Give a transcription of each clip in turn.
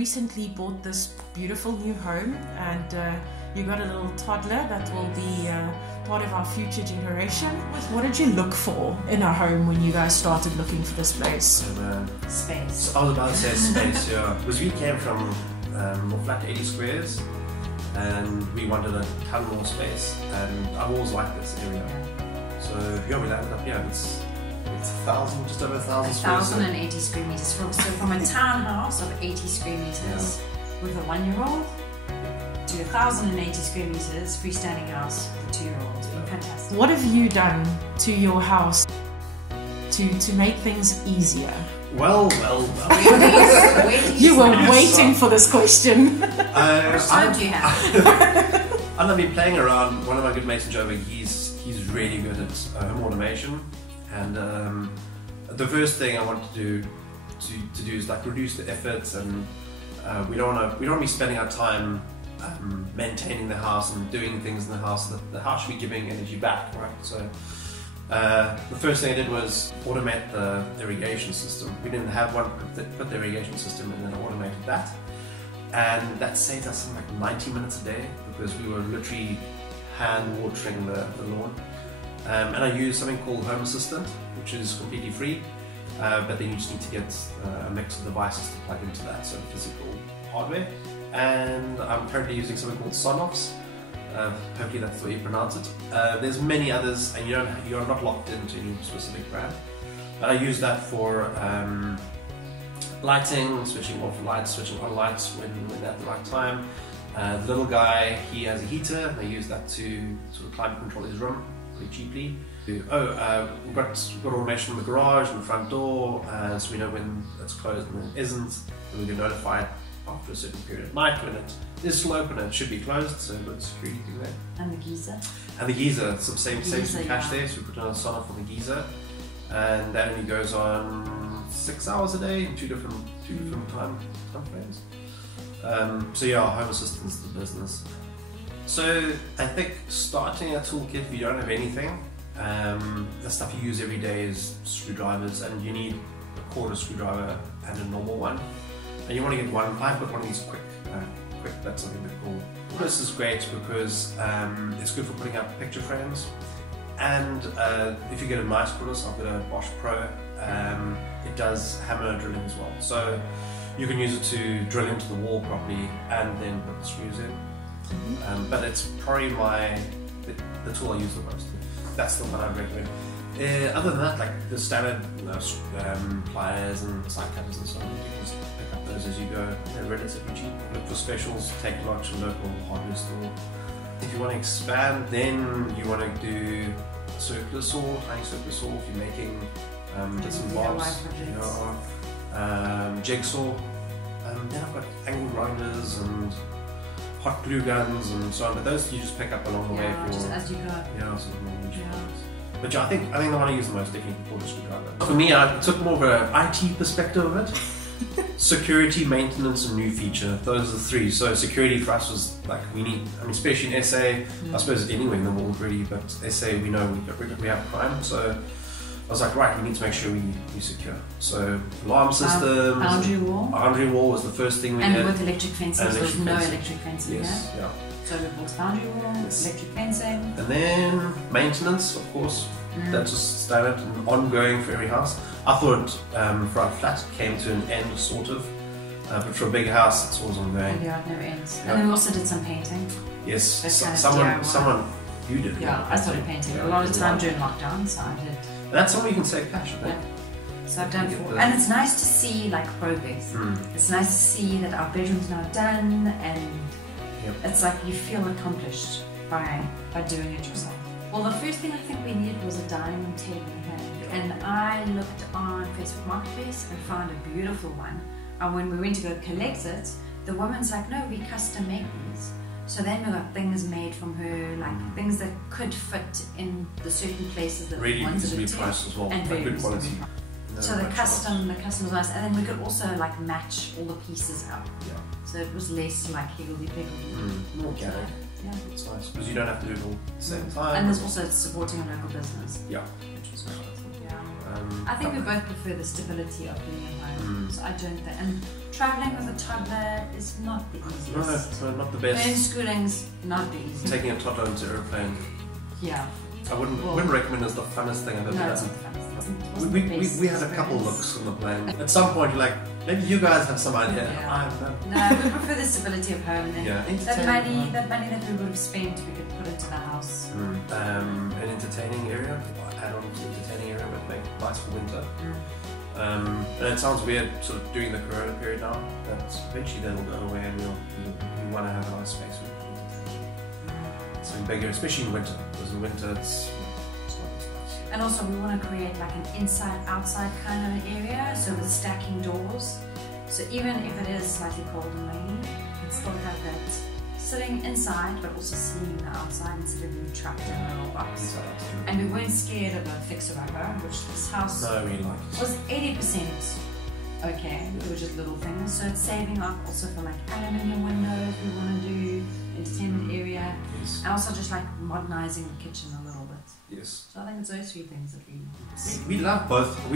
recently bought this beautiful new home, and you got a little toddler that will be part of our future generation. What did you look for in a home when you guys started looking for this place? Space. I was about to say space, yeah. Because we came from more flat 80 squares and we wanted a ton more space, and I've always liked this area. So yeah, we landed up here. It's 1,000, just over 1,000 squares. 1,080 square meters. So from a townhouse of 80 square meters with a 1-year-old to 1,080 square meters freestanding house with a 2-year-old. It's been fantastic. What have you done to your house to make things easier? Well. You were waiting for this question. What do you have? I've been playing around. One of my good mates in Joburg, he's really good at home automation, and the first thing I want to do is like reduce the efforts, and we don't want to be spending our time maintaining the house and doing things in the house. The house should be giving energy back, right? So the first thing I did was automate the irrigation system. We didn't have one, put the irrigation system in, and I automated that. And that saved us something like 90 minutes a day, because we were literally hand watering the lawn. And I used something called Home Assistant, which is completely free, but then you just need to get a mix of devices to plug into that, so physical hardware. And I'm currently using something called Sonoffs. Hopefully that's the way you pronounce it. There's many others, and you're not locked into any specific brand. But I use that for lighting, switching off lights, switching on lights when at the right time. The little guy, he has a heater. I use that to sort of climate control his room pretty cheaply. We've got automation in the garage and the front door, so we know when it's closed and when it isn't, and we get notified after a certain period of night when it is still open and it should be closed, so we've got a security thing there. And the geyser. And the geyser, it's the same cache there, so we put on a sonoff on the geyser, and that only goes on 6 hours a day in two different time frames. So yeah, Home Assistant's the business. So I think starting a toolkit, if you don't have anything, the stuff you use every day is screwdrivers, and you need a quarter screwdriver and a normal one. And you want to get one. I've got one of these quick bits, I think they're called. This is great because it's good for putting up picture frames. And if you get a nice pullis, I've got a Bosch Pro. It does hammer drilling as well, so you can use it to drill into the wall properly and then put the screws in. But it's probably the tool I use the most. That's the one I recommend. Other than that, like the standard pliers and side cutters and so on, you can just pick up those as you go. They're relatively cheap. Look for specials, take a lot to a local hardware store. If you want to expand, then you want to do a circular saw, tiny circular saw if you're making bits and bobs, jigsaw. Then I've got angle grinders and hot glue guns and so on, but those you just pick up along the way for just as you go. Yeah, sort of more niche ones. But yeah, I think the one I use the most definitely for the screwdriver. For me, I took more of an IT perspective of it. Security, maintenance, and new feature. Those are the three. So security for us was like we need. I mean, especially in SA, I suppose anywhere in the world really, but SA we know we have crime. So I was like, right, we need to make sure we secure. So alarm systems. Boundary wall. Boundary wall was the first thing we did. And with electric fencing, there's no electric fencing. Yes, yeah. So we bought boundary wall, electric fencing. And then maintenance, of course. That's just standard and ongoing for every house. I thought for our flat it came to an end, sort of. But for a big house, it's always ongoing. Yeah, it never ends. And then we also did some painting. Yes, someone you did. Yeah, I started painting a lot of time during lockdown, so I did. And that's how you can save cash, I think. Yeah. So I've done 4, and it's nice to see like progress. It's nice to see that our bedroom's now done, and it's like you feel accomplished by doing it yourself. Well, the first thing I think we needed was a dining room table, and I looked on Facebook Marketplace and found a beautiful one. And when we went to go collect it, the woman's like, "No, we custom make these." So then we got things made from her, like things that could fit in the certain places that really we wanted reasonably it to, priced as well, and very good quality. So the custom was nice, and then we could also like match all the pieces up. Yeah. So it was less like higgledy-piggledy. More organic. Yeah. It's nice because you don't have to do it all at the same time. And there's also supporting a local business. Yeah. Which was great. I think we both prefer the stability of being at home. So I don't think, and traveling with a toddler is not the easiest. No, not the best. Homeschooling's not the easiest. Taking a toddler into an airplane. Yeah. I wouldn't recommend it's the funnest thing I've ever done. It's not the funnest. We had a couple looks on the plane. At some point, you're like, maybe you guys have some idea. Yeah. I don't know. No, we prefer the stability of home. And then Yeah, that money that we would have spent, we could put into the house. An entertaining area, add on to entertaining area, but make nice for winter. And it sounds weird, sort of during the Corona period now. That eventually that'll go away, and we want to have a nice space with something bigger, especially in winter. Because in winter it's not as nice. And also we want to create like an inside-outside kind of an area, so with stacking doors. So even if it is slightly cold and rainy, you can still have that sitting inside, but also seeing the outside instead of being trapped in a little box. And we weren't scared of a fixer-upper, which this house was 80% okay. It was just little things. So it's saving up also for like aluminium windows we want to do, entertainment area, and also just like modernizing the kitchen a little bit. Yes. So I think it's those three things that we love both. I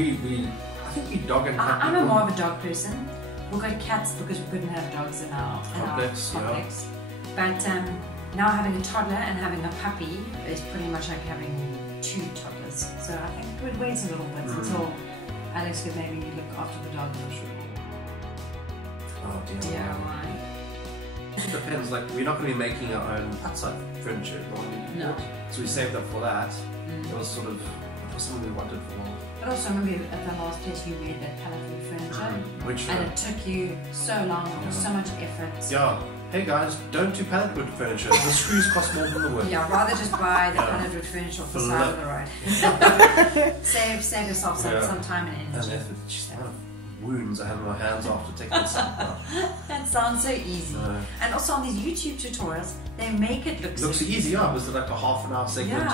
think we dog and cat I'm more of a dog person. We've got cats because we couldn't have dogs in our complex. But now having a toddler and having a puppy is pretty much like having two toddlers. So I think we'd wait a little bit until Alex could maybe look after the dog. Oh, DIY. It depends, like we're not going to be making our own outside furniture. No. So we saved up for that. It was sort of something we wanted for long. But also remember at the last place you read that pallet wood furniture. And it took you so long, so much effort. Yeah. Hey guys, don't do pallet wood furniture. The screws cost more than the wood. Yeah, rather just buy the pallet wood furniture off the side of the road. save yourself some time and energy. And effort. Just the amount of wounds I have in my hands after taking this out. That sounds so easy. And also on these YouTube tutorials, they make it look so easy. Yeah, it was like a half an hour segment.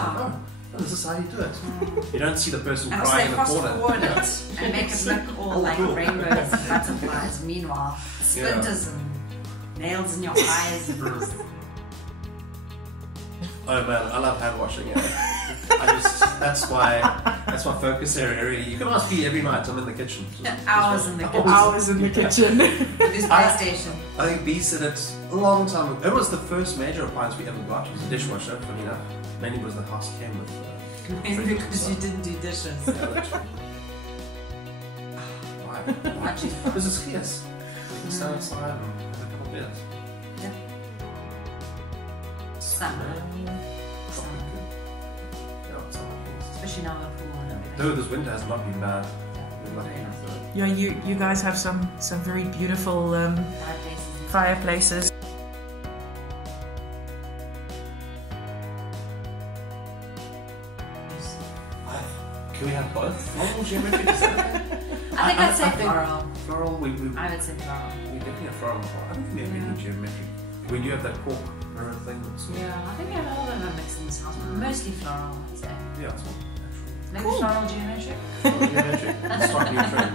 Oh, this is how you do it. You don't see the person crying in the corner. And it and make it look all like rainbows and butterflies. Meanwhile, splinters and nails in your eyes. Oh man, I love hand washing. That's my focus area. Really, you can ask me every night. I'm in the kitchen. Hours in the kitchen. Hours in the kitchen. This PlayStation. I think B said it a long time ago. It was the first major appliance we ever got. It was a dishwasher. Funny enough, mainly because the house came with. Mainly because you didn't do dishes. Why? This is chaos. We can stand outside and have a couple of beers. Yeah. Summer. Especially now in the pool and everything. Though this winter has not been bad. Yeah, you guys have some very beautiful fireplaces. Can we have both? Floral, geometric? I think I'd say floral. Floral, I would say floral. We definitely have floral. I don't think we have any geometric. When you have that cork mirror thing. I think we have a little bit of a mix in this house, but mostly floral, I'd say. Yeah, it's more natural. Maybe floral geometric? Floral geometric. Start a new trend.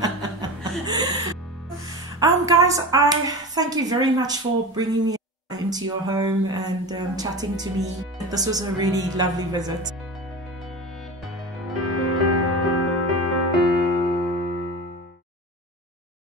Guys, I thank you very much for bringing me into your home and chatting to me. This was a really lovely visit.